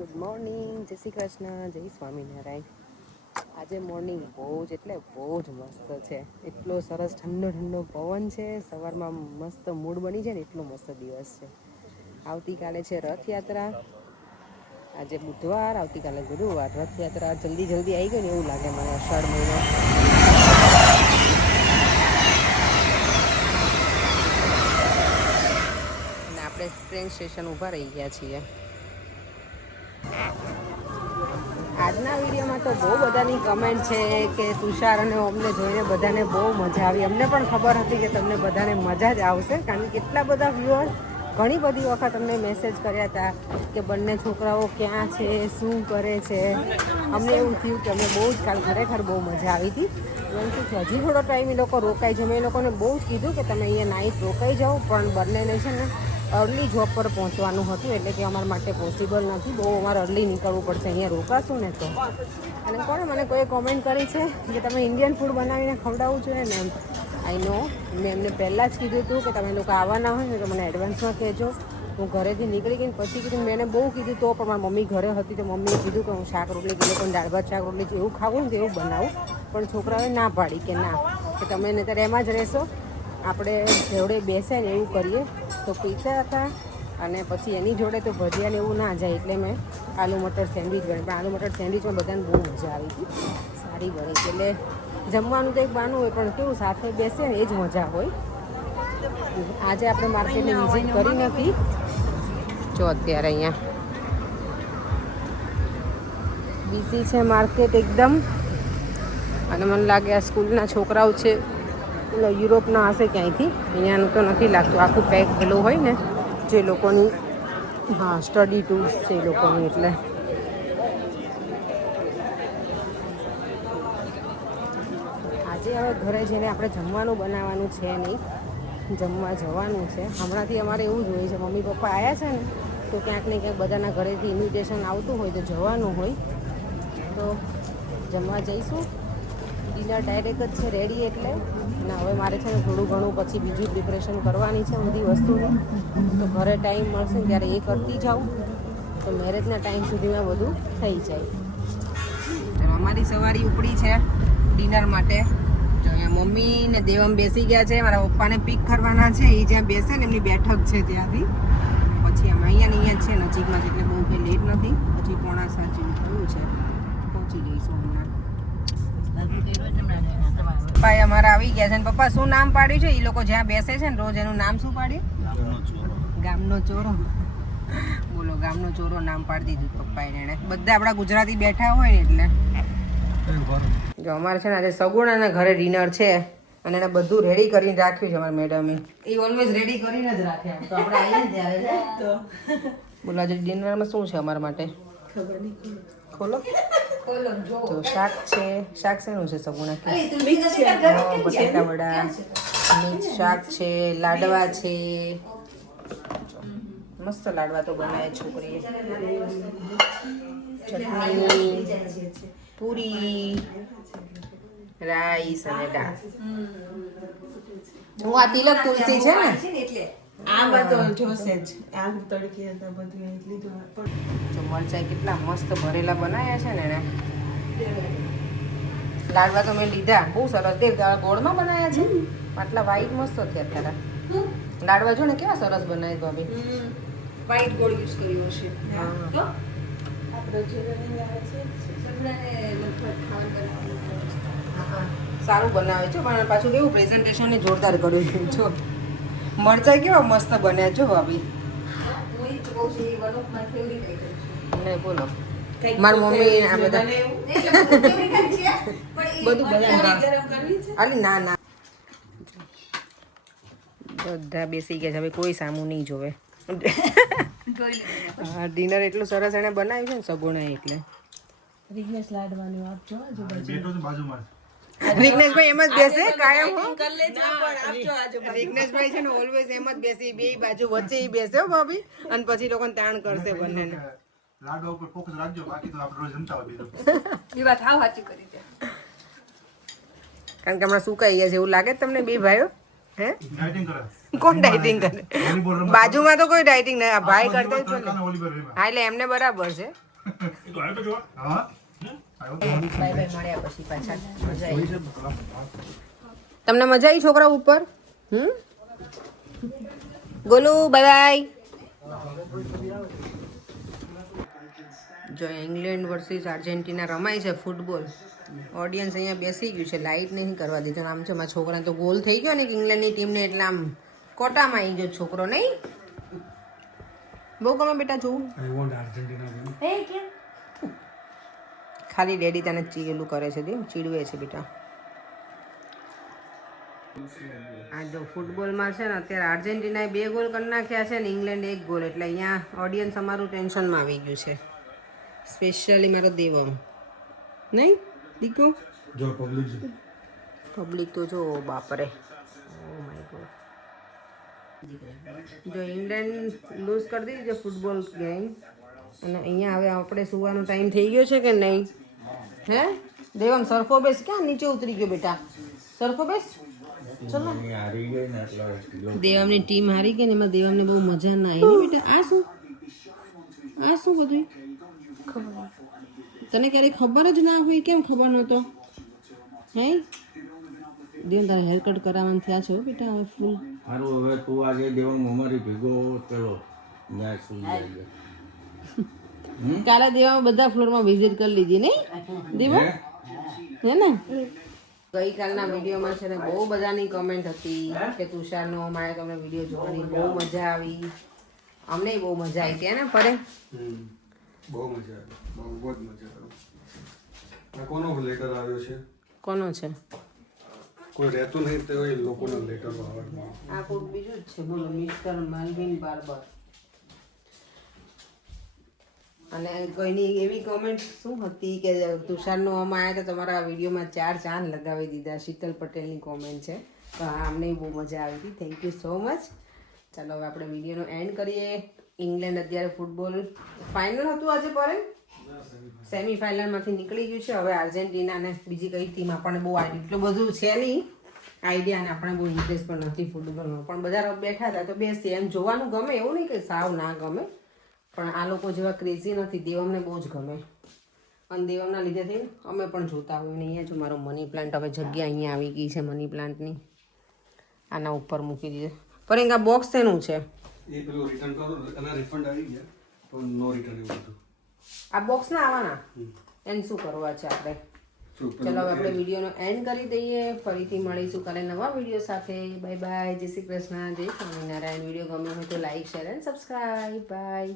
Good morning, જય શ્રી કૃષ્ણ, જય સ્વામિનારાયણ। આજે મોર્નિંગ બહુ જ મસ્ત છે। એટલો સરસ ઠંડો ઠંડો પવન છે। સવારમાં મસ્ત મૂડ બની જાય ને એટલો મસ્ત દિવસ છે। આવતીકાલે છે રથયાત્રા। આજે બુધવાર, આવતીકાલે ગુરુવાર। રથયાત્રા જલ્દી જલ્દી આવી ગઈ ને એવું લાગે મને, અષાઢ મહિનો। અને આપણે ટ્રેન સ્ટેશન ઊભા રહી ગયા છીએ। આજના વિડીયોમાં તો બહુ બધાની કમેન્ટ છે કે તુષાર અને ઓમને જોઈને બધાને બહુ મજા આવી। અમને પણ ખબર હતી કે તમને બધાને મજા જ આવશે, કારણ કે કેટલા બધા વ્યુઅર્સ ઘણી બધી વખત અમને મેસેજ કર્યા હતા કે બંને છોકરાઓ ક્યાં છે, શું કરે છે। અમને એવું થયું કે અમે બહુ જ કાલ ખરેખર બહુ મજા આવી હતી। પરંતુ હજી થોડો ટાઈમ એ લોકો રોકાઈ છે। મેં એ લોકોને બહુ જ કીધું કે તમે અહીંયા નાઇટ રોકાઈ જાઓ, પણ બંનેને છે ને અર્લી જોબ પર પહોંચવાનું હતું, એટલે કે અમારા માટે પોસિબલ નથી, બહુ અમારે અર્લી નીકળવું પડશે, અહીંયા રોકાશું ને તો। અને કોણે મને કોઈ કોમેન્ટ કરી છે કે તમે ઇન્ડિયન ફૂડ બનાવીને ખવડાવવું જોઈએ ને એમ। આઈ નો, મેં એમને પહેલાં જ કીધું હતું કે તમે લોકો આવવાના હોય ને તો મને એડવાન્સમાં કહેજો। હું ઘરેથી નીકળી ગઈ પછી કીધું, મેં બહુ કીધું તો પણ મારી મમ્મી ઘરે હતી તો મમ્મીએ કીધું કે હું શાક રોટલી કે લોકોને દાળ ભાત શાક રોટલી જેવું ખાવું ને તેવું બનાવું, પણ છોકરાઓએ ના પાડી કે ના, કે તમે નહીંતર એમાં જ રહેશો, આપણે જોડે બેસે ને એવું કરીએ। તો પીછા હતા અને પછી એની જોડે તો ભજીયાને એવું ના જાય, એટલે મેં આલુ મટર સેન્ડવિચ બની। પણ આલુ મટર સેન્ડવિચમાં બધાને બહુ મજા આવી હતી, સારી બની હતી। એટલે જમવાનું તો એક બાનું હોય, પણ કેવું સાથે બેસે ને એ જ મજા હોય। આજે આપણે માર્કેટની વિઝિટ કરી નથી, જો અત્યારે અહીંયા બિઝી છે માર્કેટ એકદમ। અને મને લાગે આ સ્કૂલના છોકરાઓ છે, યુરોપના હશે ક્યાંયથી, અહીંયાનું તો નથી લાગતું, આખું પેક ભેલું હોય ને જે લોકોની, હા સ્ટડી ટૂલ્સ છે એ લોકોની, એટલે આજે હવે ઘરે જઈને આપણે જમવાનું બનાવવાનું છે નહીં, જમવા જવાનું છે। હમણાંથી અમારે એવું જ હોય છે, મમ્મી પપ્પા આવ્યા છે ને તો ક્યાંક ને ક્યાંક બધાના ઘરેથી ઇન્વિટેશન આવતું હોય તો જવાનું હોય, તો જમવા જઈશું। ડિનર ડાયરેક્ટ જ છે રેડી, એટલે અને હવે મારે છે ને થોડું ઘણું પછી બીજી પ્રિપરેશન કરવાની છે બધી વસ્તુની, તો ઘરે ટાઈમ મળશે ને ત્યારે એ કરતી જાઉં, તો મેરેજના ટાઈમ સુધીમાં બધું થઈ જાય। અમારી સવારી ઉપડી છે ડિનર માટે। તો અહીંયા મમ્મી ને દેવમ બેસી ગયા છે, મારા પપ્પાને પિક કરવાના છે, એ જ્યાં બેસે ને એમની બેઠક છે ત્યાંથી, પછી અમે અહીંયા છે નજીકમાં, એટલે બહુ કંઈ લેટ નથી, પછી 6:45 જેવું થયું છે, પહોંચી જઈશું હમણાં। પપ્પા અમારા આવી ગયા છે, અને પપ્પા શું નામ પાડ્યું છે એ લોકો જ્યાં બેસે છે ને રોજ, એનું નામ શું પાડ્યું? ગામનો ચોરો। બોલો, ગામનો ચોરો નામ પાડી દીધું પપ્પાએ એને। બધા આપણા ગુજરાતી બેઠા હોય ને એટલે। જો અમારે છે ને આજે સગુણાના ઘરે ડિનર છે, અને એને બધું રેડી કરીને રાખ્યું છે અમારા મેડમે, એ ઓલવેઝ રેડી કરીને જ રાખે, તો આપણે આવીએ ને ત્યારે તો બોલો આજે ડિનરમાં શું છે અમારા માટે? ખબર નહીં, ખોલો તો શાક છે। શાક શેનું છે સગુણા? બટેટા વડા, મિક્સ શાક છે, લાડવા છે, મસ્ત લાડવા તો બનાવે છોકરીએ, ચટણી, પૂરી, રાઈસ અને દાળ। હું આ તિલક તુલસી છે ને એટલે આમાં તો જોશે જ, આમ તડકી હતા બધું લીધું। જો મરચાઈ કેટલા મસ્ત ભરેલા બનાવ્યા છે ને એને। લાડવા તો મેં લીધા, બહુ સરસ, ગોળમાં બનાવ્યા છે, આટલા વ્હાઈટ મસ્ત થયા તારા લાડવા, જો ને કેવા સરસ બનાવ્યા ભાભી। વ્હાઈટ ગોળ યુઝ કર્યો હશે, હા સારું બનાવે છે, પણ પાછું કેવું પ્રેઝન્ટેશન જોરદાર કર્યું છે। જો મરચાઈ કેવા મસ્ત બન્યા છો ભાભી, ને બોલો મારી મમ્મી આ બધા બધું અલી ના ના બધા બેસી ગયા છે, હવે કોઈ સામું નહીં જોવે। હા ડિનર એટલું સરસ એને બનાવ્યું છે ને સગુણા, એટલે વિઘ્નેશ લાડવાનું આપજો, વિઘ્નેશભાઈ એમ જ બેસે કાયમ, વિઘ્નેશભાઈ છે ને ઓલવેઝ એમ જ બેસે, બે બાજુ વચ્ચે બેસે હો ભાભી, અને પછી લોકોને તાણ કરશે બંનેને। લાડવા ઉપર ફોકસ રાખજો, બાકી તો આપણે રોજ જમતા હોય બીજું એ વાત હાવ સાચી કરી છે, કારણ કે હમણાં સુકાઈ ગયા છે એવું લાગે તમને બે ભાઈઓ? હે કોણ ડાયટિંગ કરે? બાજુમાં તો કોઈ ડાયટિંગ નહીં, ભાઈ કરતા જ, હા એટલે એમને બરાબર છે, બાય બાય, મળ્યા પછી પાછા. મજા આવી? તમને મજા આવી છોકરા ઉપર? Golu bye bye. જો ઇંગ્લેન્ડ વર્સિસ આર્જેન્ટિના રમાય છે ફૂટબોલ. ઓડિયન્સ અહીંયા બેસી ગયું છે, લાઇટ નહીં કરવા દીધું. આમ છે મારા છોકરાને તો ગોલ થઈ ગયો ને કે ઇંગ્લેન્ડની ટીમને, એટલે આમ કોટામાં આવી ગયો છોકરો. નહીં બહુ ગમે બેટા જોવું? ખાલી ડેડી તને ચીલું કરે છે, ચીડવે છે બેટા. આ જો ફૂટબોલમાં છે ને અત્યારે આર્જેન્ટિનાએ 2 ગોલ કરી નાખ્યા છે ને ઇંગ્લેન્ડ 1 ગોલ, એટલે અહીંયા ઓડિયન્સ અમારું ટેન્શનમાં આવી ગયું છે. સ્પેશિયલી મારો દેવમ. નહીં દીકો? જો પબ્લિક તો જો બાપરે, ઓ માય ગોડ. જો ઇંગ્લેન્ડ લૂઝ કરી દીધી છે ફૂટબોલ ગેમ, અને અહીંયા હવે આપણે સુવાનો ટાઈમ થઈ ગયો છે કે નહીં? હે દેવમ સરખો બેસ. ક્યાં નીચે ઉતરી ગયો બેટા? સરખો બેસ. ચલો, દેવમની ટીમ હારી ગઈ ને એમાં દેવમને બહુ મજા ના આવી ને બેટા. આ શું બધું તને ક્યારેય ખબર જ ના હોય? કેમ ખબર નહોતો? હે દેવમ તારા હેર કટ કરાવવાનું થયા છે બેટા હવે ફૂલ. સારું, હવે તું આજે દેવમ અમારી ભેગો ચલો ન્યાય સુઈ જાય. કાલે દેવામાં બધા ફ્લોરમાં વિઝિટ કરી લીધી નહીં દેવા? હે ને ગઈકાલના વિડીયોમાં છે ને બહુ બધાની કમેન્ટ હતી કે તુષારનો અમારે તમને વિડીયો જોવાની બહુ મજા આવી. અમને બહુ મજા આવી હતી ને પરે? બહુ મજા આવી, બહુ જ મજા આવી. આ કોનો લેટર આવ્યો છે? કોનો છે? કોઈ રહેતું નહીં તો એ લોકોનો લેટર આવે. આ કોઈ બીજું જ છે. બોલો, મિસ્ટર મેલ્વિન બાર્બર. અને કોઈની એવી કોમેન્ટ શું હતી કે તુષારનો અમારે આવ્યા તો તમારા વિડીયોમાં 4 ચાંદ લગાવી દીધા. શીતલ પટેલની કોમેન્ટ છે. તો હા, અમને બહુ મજા આવી હતી. Thank you so much. ચાલો હવે આપણે વિડીયોનો એન્ડ કરીએ. ઇંગ્લેન્ડ અત્યારે ફૂટબોલ ફાઇનલ હતું આજે પરે, સેમીફાઇનલમાંથી નીકળી ગયું છે. હવે આર્જેન્ટિના અને બીજી કઈ ટીમ આપણને બહુ એટલું બધું છે નહીં આઈડિયા, અને આપણે બહુ ઇન્ટરેસ્ટ પણ નથી ફૂટબોલમાં. પણ બધા બેઠા હતા તો બેસી એમ જોવાનું ગમે, એવું નહીં કે સાવ ના ગમે, પણ આ લોકો જેવા ક્રેઝી નથી. દેવમને બહુ જ ગમે, અને દેવમના લીધેથી અમે પણ જોતા હોઈએ. ને અહીંયા જો મારો મની પ્લાન્ટ, હવે જગ્યા અહીંયા આવી ગઈ છે મની પ્લાન્ટની. આના ઉપર મૂકી દીધે. પણ આ બોક્સ તેનું છે? એ પેલું રિટર્ન કરો, એના રિફંડ આવી ગયા પણ નો રિટર્ન એવું હતું. આ બોક્સ ના આવવાના, એને શું કરવા છે આપણે? ચલો હવે આપણે વિડીયોનો એન્ડ કરી દઈએ. ફરીથી મળીશું કાલે નવા વિડીયો સાથે. બાય બાય, જય શ્રી કૃષ્ણ, જય સ્વામિનારાયણ. વિડીયો ગમ્યો હોય તો like, share and subscribe. By.